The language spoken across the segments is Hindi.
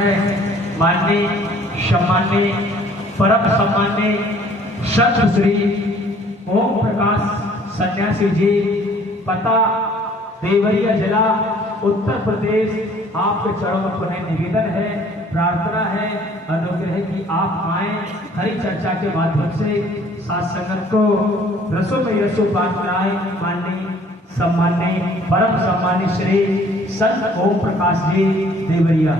है माननीय सम्माननीय परम सम्माननीय संत श्री ओम प्रकाश सन्यासी जी, पता देवरिया जिला उत्तर प्रदेश। आपके चरणों में पुनः निवेदन है, प्रार्थना है, अनुग्रह कि आप आए हरि चर्चा के माध्यम से साथ संगत को रसों में रसों पान कराए। माननीय सम्माननीय परम सम्माननीय श्री संत ओम प्रकाश जी देवरिया।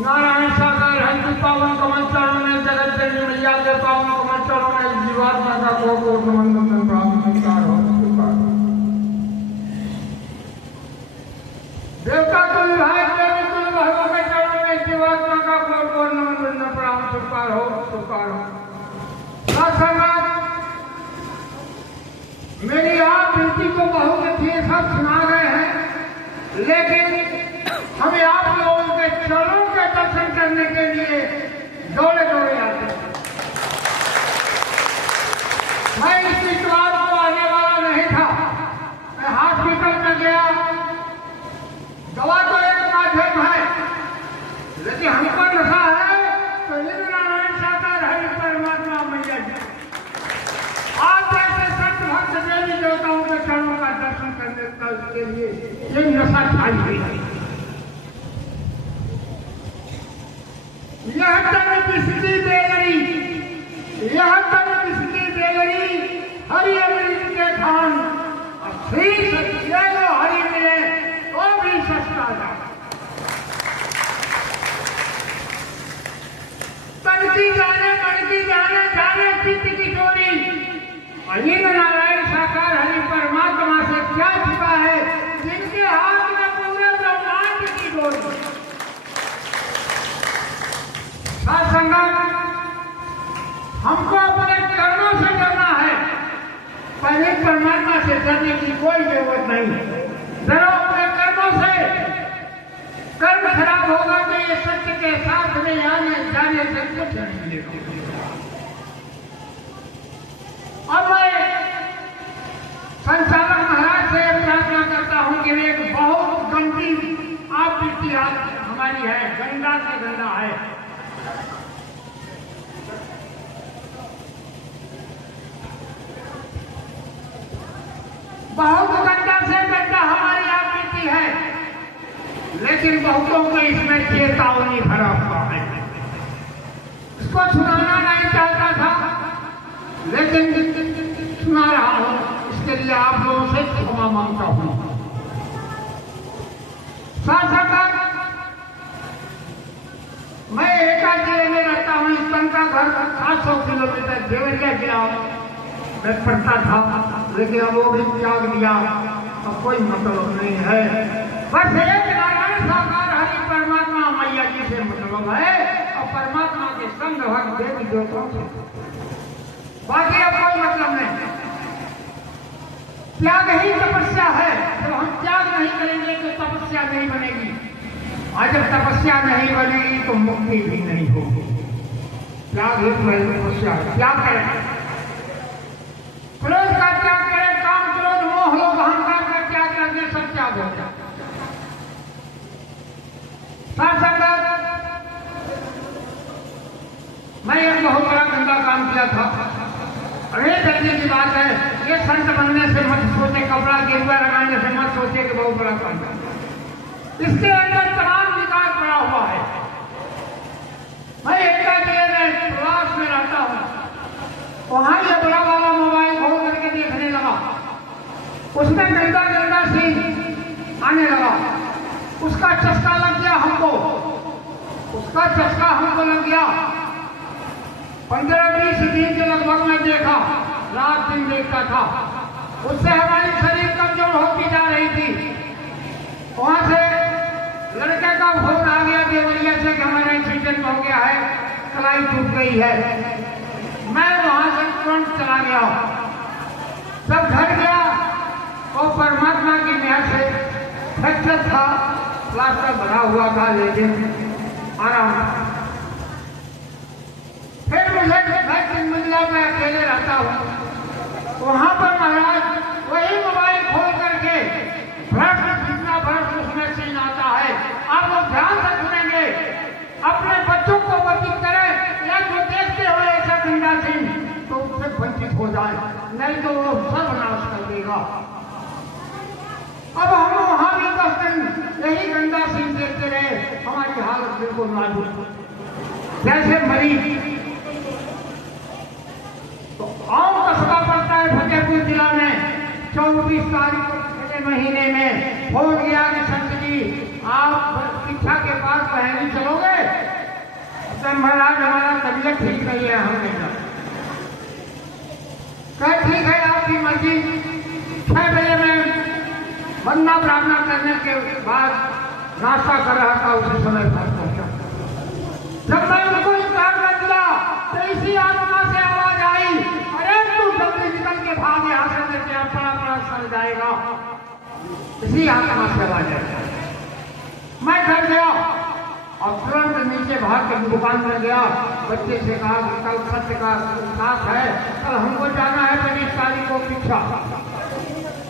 नारायण सागर हंस पावन कमल चरणों में जगत जननी मैया के पावन कमल चरणों में जीवात्मा का कोट नमन प्राप्त स्वीकार हो। देवता तुल्य भाई देवी तुल्य भाइयों के चरणों में जीवात्मा का कोट नमन प्राप्त स्वीकार हो। मेरी आप बेटी को बहुत अच्छी सब सुना रहे हैं, लेकिन हमें आप लोगों के चरणों के दर्शन करने के लिए दौड़े दौड़े आते हैं। मैं इस इतवार को आने वाला नहीं था। मैं हॉस्पिटल में गया, दवा तो एक माध्यम है, लेकिन हमको नशा है तो नारायण सागर हरि परमात्मा मैया जी। आप जैसे संत भक्त देवी देवताओं के चरणों का दर्शन करने के लिए ये नशा छाई हुई है। यह तन बिस्ती बेलरी, यह तन बिस्ती बेलरी, हरि अमृत के खान, श्री सत्य हरि मिले तो भी सस्ता जा। तन की जाने मन की जाने जाने चित्त की चोरी, अनिल नारायण साकार हरि परमात्मा से क्या छिपा है, जिनके हाथ में पूरे ब्रह्मांड की डोरी। संगत हमको अपने कर्मों से डरना है, पहले परमात्मा से डरने की कोई जरूरत नहीं। डरो अपने कर्मों से, कर्म खराब होगा तो ये सत्य के साथ में आने जाने से कुछ नहीं मिलेगा। अब मैं संचालक महाराज से प्रार्थना करता हूं कि एक बहुत गंदी आप इतिहास हमारी है, गंदा से गंदा है। बहुत गंदा से गंदा हमारी आकृति है, लेकिन बहुतों को इसमें चेतावनी भरा हुआ है। इसको सुनाना नहीं चाहता था, लेकिन सुना रहा हूं। इसके लिए आप लोगों से क्षमा मांगता हूं। साथ मैं एका जिले में रहता हूं। इस तन का घर 700 किलोमीटर देवरिया जिला में पड़ता था, लेकिन अब वो भी त्याग दिया, अब कोई मतलब नहीं है। बस एक नारायण साकार हरि परमात्मा मैया जी से मतलब है, और परमात्मा के संग भक्त देवी देवताओं से, बाकी अब कोई मतलब नहीं। त्याग ही तपस्या है। जब हम त्याग नहीं करेंगे तो तपस्या नहीं बनेगी, और जब तपस्या नहीं बनेगी तो मुक्ति भी नहीं होगी। त्याग ही तपस्या, त्याग करें, क्रोध का त्याग करें, काम क्रोध मोह लोभ अहंकार का त्याग करके सब त्याग हो जाए। मैं एक बहुत बड़ा गंदा काम किया था। अरे जल्दी की बात है, ये संत बनने से मत सोचे, कपड़ा गेरुआ लगाने से मत सोचे कि बहुत बड़ा काम है। इसके अंदर तमाम विकार पड़ा हुआ है। मैं एक में प्रवास में रहता हूँ, वहां ये बड़ा वाला मोबाइल खोल करके देखने लगा, उसमें गंदा गंदा सीन आने लगा। उसका चस्का लग गया हमको, उसका चस्का हमको लग गया। 15-20 दिन के लगभग मैं देखा, रात दिन देखता था। उससे हमारी शरीर कमजोर होती जा रही थी। वहां से लड़के का फोन आ गया देवरिया से कि हमारा एक्सीडेंट हो गया है, कलाई टूट गई है। मैं वहां से तुरंत चला गया। गया। जब घर गया और परमात्मा की मेहर से फ्रैक्चर था, प्लास्टर भरा हुआ था, लेकिन आराम था। फिर मुझे मैं 3 मंजिला में अकेले रहता हूँ। वहां पर महाराज वही मोबाइल खोल करके ब्रश, जितना ब्रश उसमें सीन आता है, आप लोग ध्यान से सुनेंगे, अपने बच्चों को वंचित करें या जो देखते हो ऐसा गंदा सीन तो उससे वंचित हो जाए, नहीं तो वो सर्वनाश कर देगा। अब हम वहां भी 10 दिन यही गंदा सीन देखते रहे, हमारी हालत बिल्कुल नाजुक, जैसे मरीज। तो आम कस्बा पड़ता है फतेहपुर जिला में, 24 तारीख को पिछले महीने में फोन किया कि संत जी आप शिक्षा के पास पहली चलोगे? तो महाराज हमारा तबीयत ठीक नहीं है, हमने कहा ठीक है आपकी मर्जी। 6 बजे में वंदना प्रार्थना करने के बाद नाश्ता कर रहा था, उसी समय घर पहुंचा। जब मैं उनको इंतजार कर दिया तो इसी आत्मा से आवाज आई, अरे तू जल्दी निकल के भाग यहाँ से, देखते आप बड़ा सर जाएगा। इसी आत्मा से आवाज आई। मैं घर गया और तुरंत नीचे भाग के दुकान में गया, बच्चे से कहा कि कल सत्य का साथ है, कल हमको जाना है 25 तारीख को पीछा।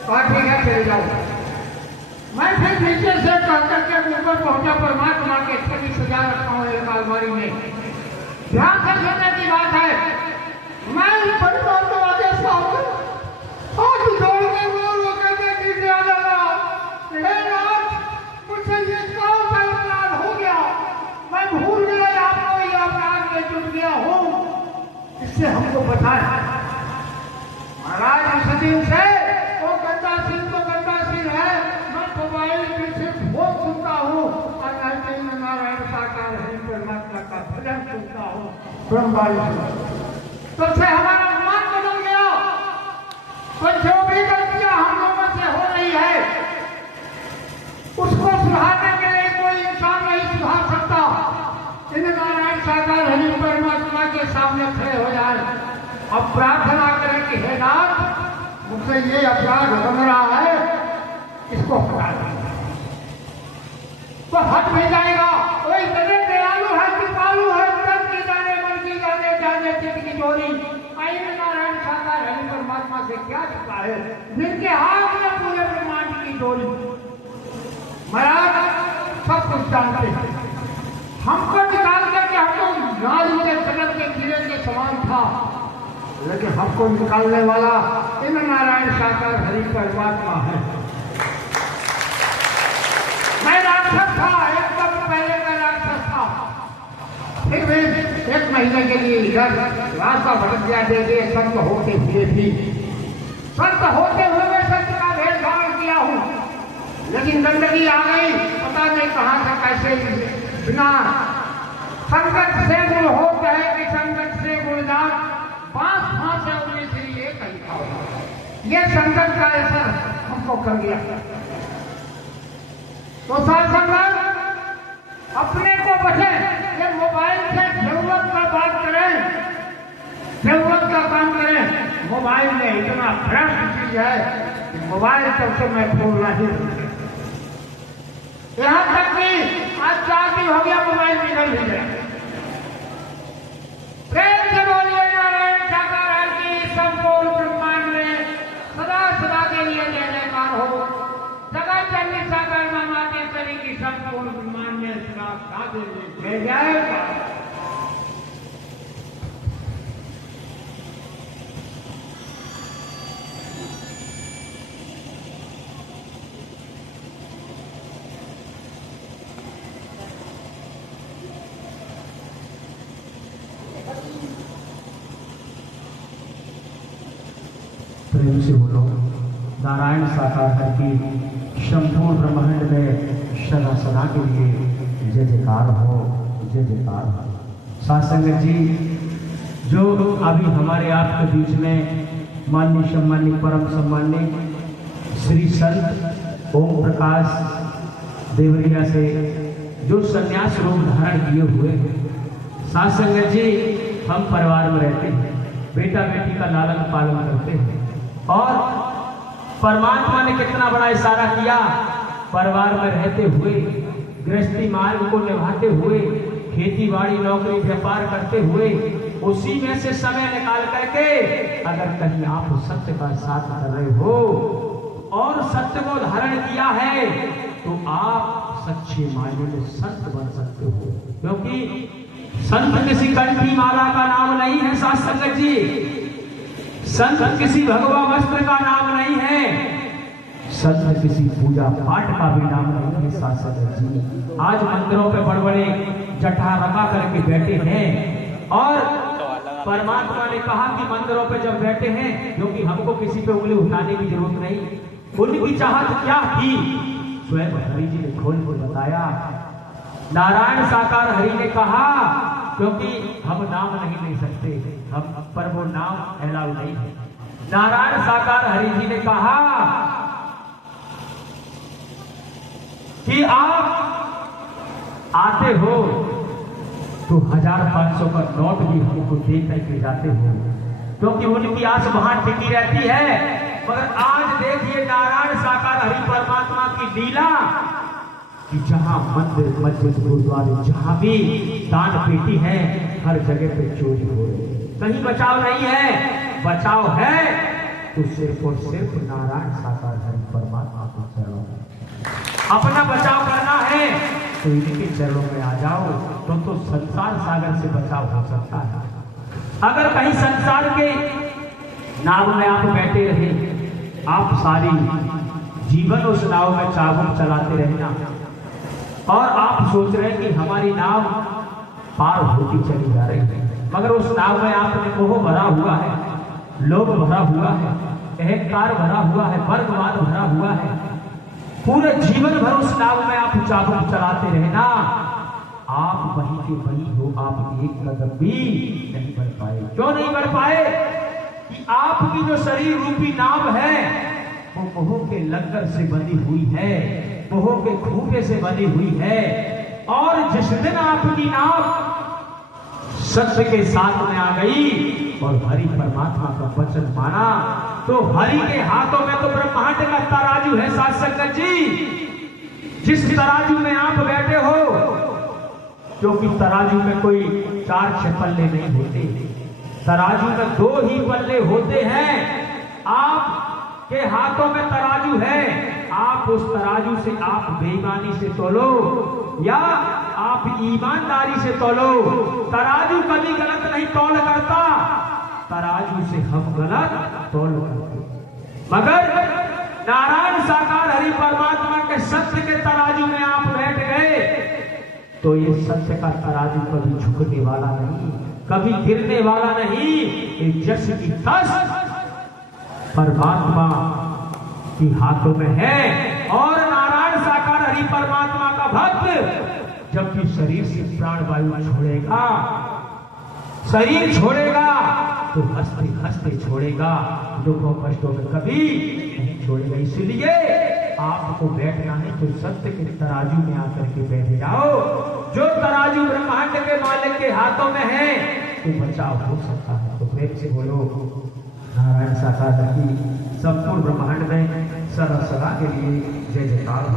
कहा ठीक है चले जाओ। मैं फिर नीचे से कहकर के ऊपर पहुंचा, परमात्मा के छवि सजा रखा हूँ एक अलमारी में। ध्यान से सुनने की बात है, मैं इस परिवार को आदेश हाथ जोड़ के वो कहते गिरने आ जाना, मुझसे ये कौन सा अपराध हो गया, मैं भूल गया आपको ये अपराध में जुट गया हूँ, इससे हमको बताए। महाराज उस दिन से वो गंदा सीन तो गंदा सीन है, मैं मोबाइल में सिर्फ फोन सुनता हूँ और नारायण साकार हरि परमात्मा का भजन सुनता हूँ, ब्रह्मवाणी। तो से हमारा मन बदल गया। तो जो भी गलतियां हम लोगों से हो रही है उसको सुधारने के लिए कोई इंसान नहीं सुधार सकता। इन नारायण साकार हरि परमात्मा के सामने खड़े हो जाए, अब प्रार्थना करें कि हे नाथ मुझसे ये अपराध बन रहा है, इसको हटा दें, तो हट भी जाएगा। वो इतने दयालु है, कृपालु है, तन की जाने मन की जाने जाने चित्त की चोरी। नारायण साकार हरि परमात्मा से क्या छिपा है, जिनके हाथ में पूरे ब्रह्मांड की डोरी। महाराज सब कुछ जानते हैं, हमको निकाल करके हमको नाज के जगत के कीड़े के समान था, लेकिन हमको निकालने वाला इन नारायण साकार हरि परमात्मा है। मैं राक्षस था, एकदम पहले का राक्षस था, फिर भी 1 महीने के लिए इधर रास्ता भटक गया, देखिए संत होते हुए भी, संत होते हुए मैं संत का भेद धारण किया हूँ, लेकिन गंदगी आ गई, पता नहीं कहाँ से कैसे बिना संकट से गुण होता है कि संकट से गुणदान, 5 फांस है उन्हें से ये कहीं था। ये संकट का असर हमको कर गया। तो साथ अपने को बचे, ये मोबाइल से जरूरत का बात करें, जरूरत का काम करें। मोबाइल में इतना भ्रष्ट चीज है कि मोबाइल तब से मैं खोलना ही नहीं। यहाँ तक कि आज 4 दिन हो गया मोबाइल निकल ही गया। प्रेम से बोलिए नारायण साकार हरि की संपूर्ण ब्रह्मांड में सदा सदा के लिए जय जयकार हो। जगत जननी साकार मामा केसरी की संपूर्ण ब्रह्मांड में सदा सदा के लिए जय जयकार। प्रेम से बोलो नारायण साकार हरि की संपूर्ण ब्रह्मांड में सदा सदा के लिए जय जयकार हो, जय जयकार हो। साथ संगत जी, जो अभी हमारे आपके बीच में माननीय सम्मानित परम सम्मानित श्री संत ओम प्रकाश देवरिया से जो संन्यास रूप धारण किए हुए, साथ संगत जी हम परिवार में रहते हैं, बेटा बेटी का लालन पालन करते हैं। और परमात्मा ने कितना बड़ा इशारा किया, परिवार में रहते हुए, गृहस्थी मार्ग को निभाते हुए, खेती बाड़ी नौकरी व्यापार करते हुए, उसी में से समय निकाल करके अगर कहीं आप सत्य का साथ कर रहे हो और सत्य को धारण किया है तो आप सच्चे मायने में संत बन सकते हो। क्योंकि संत किसी कंठी माला का नाम नहीं है साथ संगत जी, संत किसी भगवा वस्त्र का नाम नहीं है, संत किसी पूजा पाठ का भी नाम नहीं है साथ संगत जी। आज मंदिरों पे बड़े बड़े जटा रखा करके बैठे हैं और परमात्मा ने कहा कि मंदिरों पे जब बैठे हैं, क्योंकि हमको किसी पे उंगली उठाने की जरूरत नहीं, उनकी चाहत क्या थी स्वयं हरि जी ने खोल कर बताया। नारायण साकार हरि ने कहा, क्योंकि हम नाम नहीं ले सकते, हम पर वो नाम अलाउ नहीं है। नारायण साकार हरि जी ने कहा कि आप आते हो तो 1000-500 का नोट भी हमको दे करके जाते हो, क्योंकि उनकी आस वहां टिकी रहती है। मगर आज देखिए नारायण साकार हरि परमात्मा की लीला कि जहां मंदिर मस्जिद गुरुद्वारे जहां भी दान पेटी है हर जगह पे चोरी हो रही है, कहीं बचाव नहीं है। बचाव है तो सिर्फ और सिर्फ नारायण साकार हरि परमात्मा के चरणों में। अपना बचाव करना है तो इनके चरणों में आ जाओ तो संसार सागर से बचाव हो सकता है। अगर कहीं संसार के नाव में आप बैठे रहे, आप सारी जीवन उस नाव में चाबुक चलाते रहना और आप सोच रहे हैं कि हमारी नाव पार होती चली जा रही है, मगर उस नाव में आपने मोह भरा हुआ है, लोभ भरा हुआ है, अहंकार भरा हुआ है, वर्गवाद भरा हुआ है, पूरे जीवन भर उस नाव में आप चाबुक चलाते रहना, आप वहीं के वहीं हो, आप एक कदम भी नहीं बढ़ पाए। क्यों नहीं बढ़ पाए? कि आपकी जो शरीर रूपी नाव है वो मोह के लंगर से बनी हुई है, मोह के खूंटे से बनी हुई है। और जिस दिन आपकी नाव सत्य के साथ में आ गई और हरि परमात्मा का वचन माना तो हरि के हाथों में तो ब्रह्मांड का तराजू है साथ संगत जी। जिस तराजू में आप बैठे हो, क्योंकि तराजू में कोई 4-6 पल्ले नहीं होते, तराजू में 2 ही पल्ले होते हैं। आपके हाथों में तराजू है, आप उस तराजू से आप बेईमानी से तोलो या आप ईमानदारी से तोलो। तराजू कभी गलत नहीं तौल करता, तराजू से हम गलत तौल करते। मगर नारायण साकार हरि परमात्मा के सत्य के तराजू में आप बैठ गए तो ये सत्य का तराजू कभी झुकने वाला नहीं, कभी गिरने वाला नहीं। ये जस की तस परमात्मा की हाथों में है। और नारायण साकार हरि परमात्मा का भक्त जबकि शरीर से प्राण वायु छोड़ेगा, शरीर छोड़ेगा तो हंसते हंसते छोड़ेगा, दुखों कष्टों में कभी नहीं छोड़ेगा। इसलिए आपको बैठना है तो सत्य के तराजू में आकर के बैठ जाओ। जो तराजू ब्रह्मांड के मालिक के हाथों में है तो बचाव हो सकता है। तो प्रेम से बोलो नारायण साकार की संपूर्ण ब्रह्मांड में सदा सदा के लिए जय जयकार हो।